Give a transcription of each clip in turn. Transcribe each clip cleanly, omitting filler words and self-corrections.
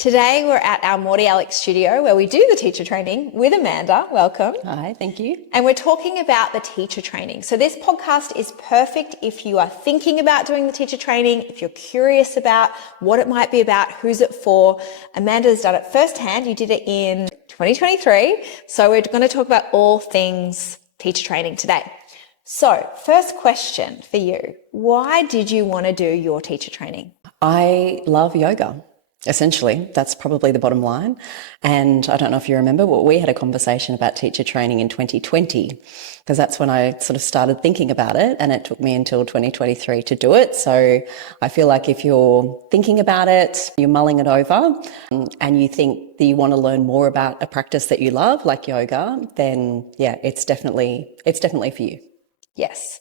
Today we're at our Mordialloc studio where we do the teacher training with Amanda. Welcome. Hi, thank you. And we're talking about the teacher training. So this podcast is perfect if you are thinking about doing the teacher training, if you're curious about what it might be about, who's it for. Amanda's done it firsthand. You did it in 2023. So we're going to talk about all things teacher training today. So first question for you. Why did you want to do your teacher training? I love yoga. Essentially, that's probably the bottom line. And I don't know if you remember, but we had a conversation about teacher training in 2020, because that's when I sort of started thinking about it, and it took me until 2023 to do it. So I feel like if you're thinking about it, you're mulling it over, and you think that you want to learn more about a practice that you love, like yoga, then yeah, it's definitely for you. Yes.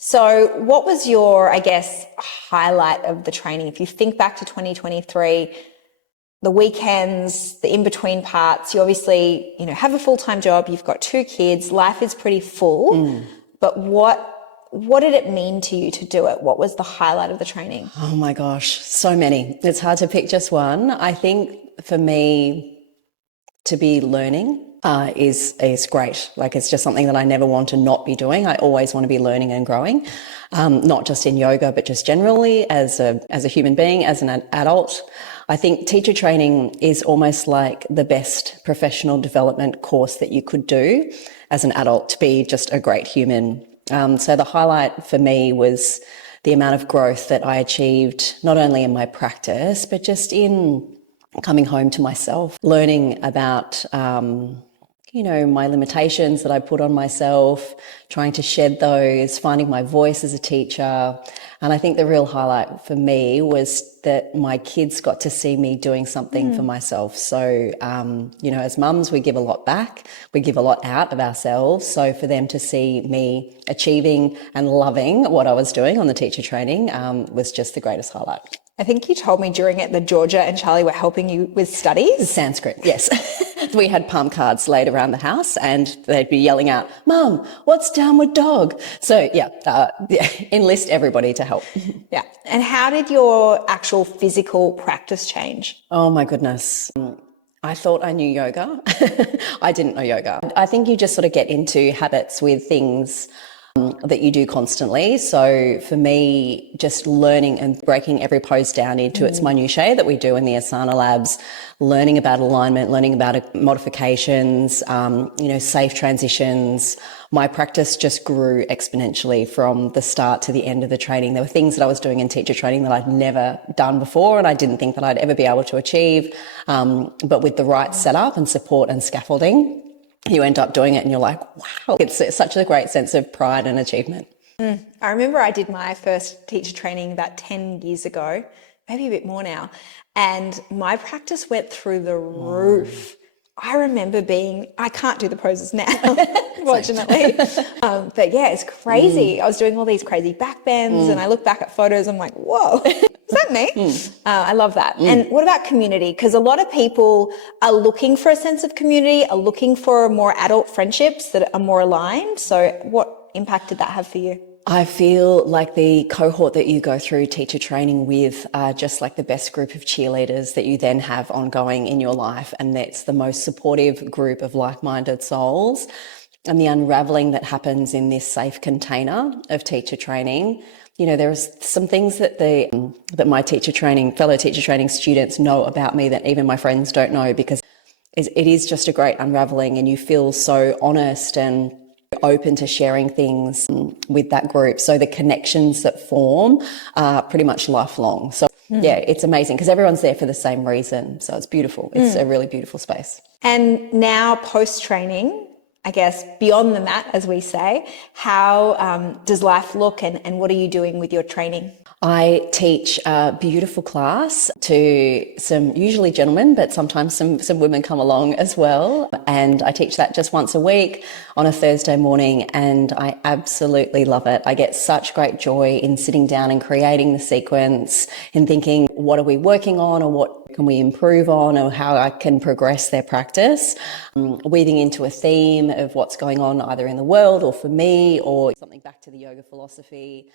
So what was your, highlight of the training? If you think back to 2023, the weekends, the in-between parts, you obviously, have a full-time job, you've got 2 kids, life is pretty full, but what did it mean to you to do it? What was the highlight of the training? Oh my gosh, so many. It's hard to pick just one. I think for me, to be learning is great. Like, it's just something that I never want to not be doing. I always want to be learning and growing, not just in yoga, but just generally as a human being, as an adult. I think teacher training is almost like the best professional development course that you could do as an adult to be just a great human. So the highlight for me was the amount of growth that I achieved, not only in my practice, but just in coming home to myself, learning about, my limitations that I put on myself, trying to shed those, finding my voice as a teacher. And I think the real highlight for me was that my kids got to see me doing something for myself. So, as mums, we give a lot back. We give a lot out of ourselves. So for them to see me achieving and loving what I was doing on the teacher training was just the greatest highlight. I think you told me during it that Georgia and Charlie were helping you with studies. Sanskrit, yes. We had palm cards laid around the house and they'd be yelling out, "Mum, what's downward dog?" So enlist everybody to help. Yeah. And how did your actual physical practice change? Oh my goodness. I thought I knew yoga. I didn't know yoga. I think you just sort of get into habits with things that you do constantly. So for me, just learning and breaking every pose down into its minutiae that we do in the Asana labs, learning about alignment, learning about modifications, safe transitions. My practice just grew exponentially from the start to the end of the training. There were things that I was doing in teacher training that I'd never done before and I didn't think that I'd ever be able to achieve. But with the right setup and support and scaffolding, you end up doing it and you're like, wow, it's such a great sense of pride and achievement. I remember I did my first teacher training about 10 years ago, maybe a bit more now, and my practice went through the roof. I remember I can't do the poses now, fortunately. But yeah, it's crazy. I was doing all these crazy back bends and I look back at photos, I'm like, whoa, is that me? I love that. And what about community? Because a lot of people are looking for a sense of community, are looking for more adult friendships that are more aligned. So what impact did that have for you? I feel like the cohort that you go through teacher training with are just like the best group of cheerleaders that you then have ongoing in your life. And that's the most supportive group of like-minded souls. And the unraveling that happens in this safe container of teacher training, there's some things that my fellow teacher training students know about me that even my friends don't know, because it is just a great unraveling and you feel so honest and open to sharing things with that group. So the connections that form are pretty much lifelong. So yeah, it's amazing because everyone's there for the same reason. So it's beautiful. It's a really beautiful space. And now post-training, I guess, beyond the mat, as we say, how does life look and what are you doing with your training? I teach a beautiful class to some usually gentlemen, but sometimes some women come along as well. And I teach that just once a week on a Thursday morning, and I absolutely love it. I get such great joy in sitting down and creating the sequence and thinking, what are we working on, or what can we improve on, or how I can progress their practice, weaving into a theme of what's going on either in the world or for me, or something back to the yoga philosophy.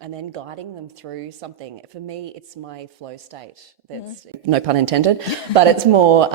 and then guiding them through something. For me, it's my flow state. That's no pun intended, but it's more,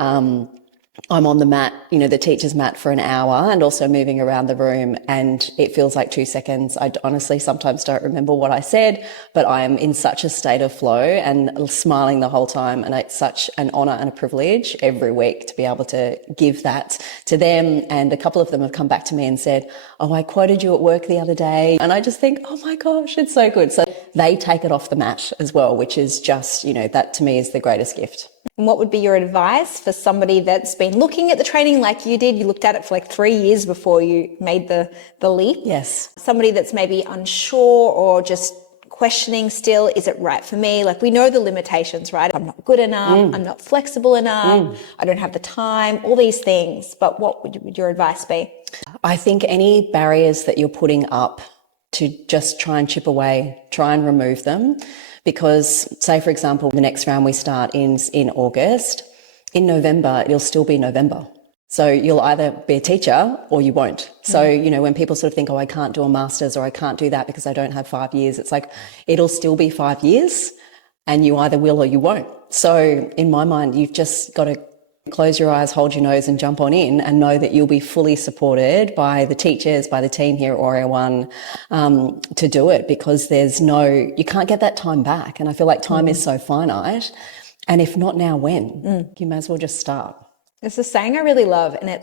I'm on the mat, the teacher's mat for an hour and also moving around the room, and it feels like 2 seconds. I honestly sometimes don't remember what I said, but I am in such a state of flow and smiling the whole time. And it's such an honour and a privilege every week to be able to give that to them. And a couple of them have come back to me and said, oh, I quoted you at work the other day. And I just think, oh my gosh, it's so good. So they take it off the mat as well, which is just, that to me is the greatest gift. And what would be your advice for somebody that's been looking at the training like you did? You looked at it for like 3 years before you made the leap. Yes. Somebody that's maybe unsure or just questioning still, is it right for me? Like, we know the limitations, right? I'm not good enough. I'm not flexible enough. I don't have the time, all these things. But what would your advice be? I think any barriers that you're putting up, to just try and chip away, try and remove them. Because, say, for example, the next round we start in August, in November, it'll still be November. So you'll either be a teacher or you won't. So, when people sort of think, oh, I can't do a master's or I can't do that because I don't have 5 years, it's like, it'll still be 5 years and you either will or you won't. So in my mind, you've just got to close your eyes, hold your nose and jump on in, and know that you'll be fully supported by the teachers, by the team here at Warrior One, to do it, because you can't get that time back. And I feel like time is so finite. And if not now, when? You may as well just start. It's a saying I really love, and I'm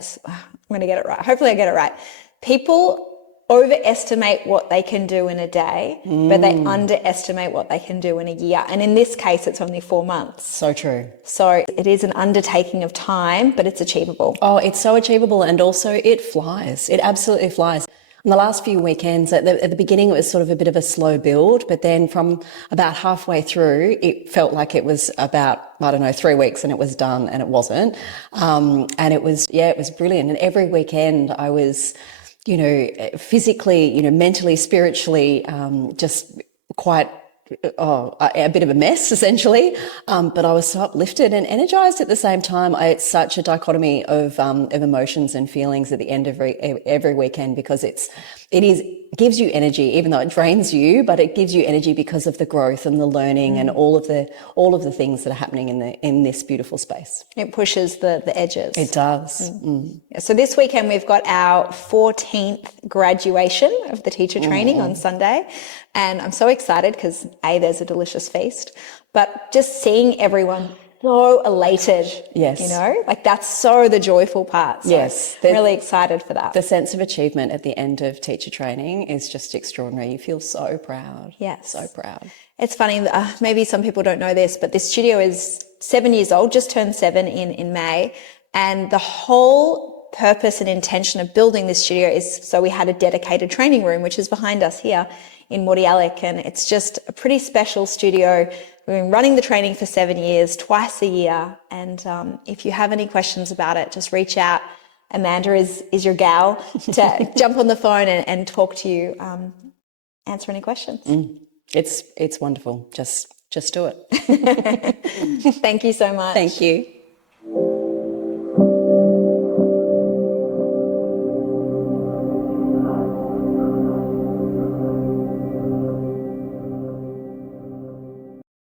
going to get it right. Hopefully I get it right. People overestimate what they can do in a day, but they underestimate what they can do in a year. And in this case, it's only 4 months. So true. So it is an undertaking of time, but it's achievable. Oh, it's so achievable. And also it flies. It absolutely flies. In the last few weekends, at the beginning, it was sort of a bit of a slow build, but then from about halfway through, it felt like it was about, 3 weeks and it was done, and it wasn't. And it was brilliant. And every weekend I was, physically, mentally, spiritually, just quite, a bit of a mess essentially. But I was so uplifted and energized at the same time. It's such a dichotomy of emotions and feelings at the end of every weekend, because it gives you energy, even though it drains you, but it gives you energy because of the growth and the learning and all of the things that are happening in this beautiful space. It pushes the edges. It does. So this weekend we've got our 14th graduation of the teacher training on Sunday, and I'm so excited because there's a delicious feast, but just seeing everyone so elated. Yes. Like that's so the joyful part. So yes. I'm really excited for that. The sense of achievement at the end of teacher training is just extraordinary. You feel so proud. Yes. So proud. It's funny, maybe some people don't know this, but this studio is 7 years old, just turned 7 in May. And the whole purpose and intention of building this studio is so we had a dedicated training room, which is behind us here in Mordialloc. And it's just a pretty special studio. We've been running the training for 7 years, twice a year. And if you have any questions about it, just reach out. Amanda is your gal to jump on the phone and talk to you, answer any questions. It's wonderful. Just do it. Thank you so much. Thank you.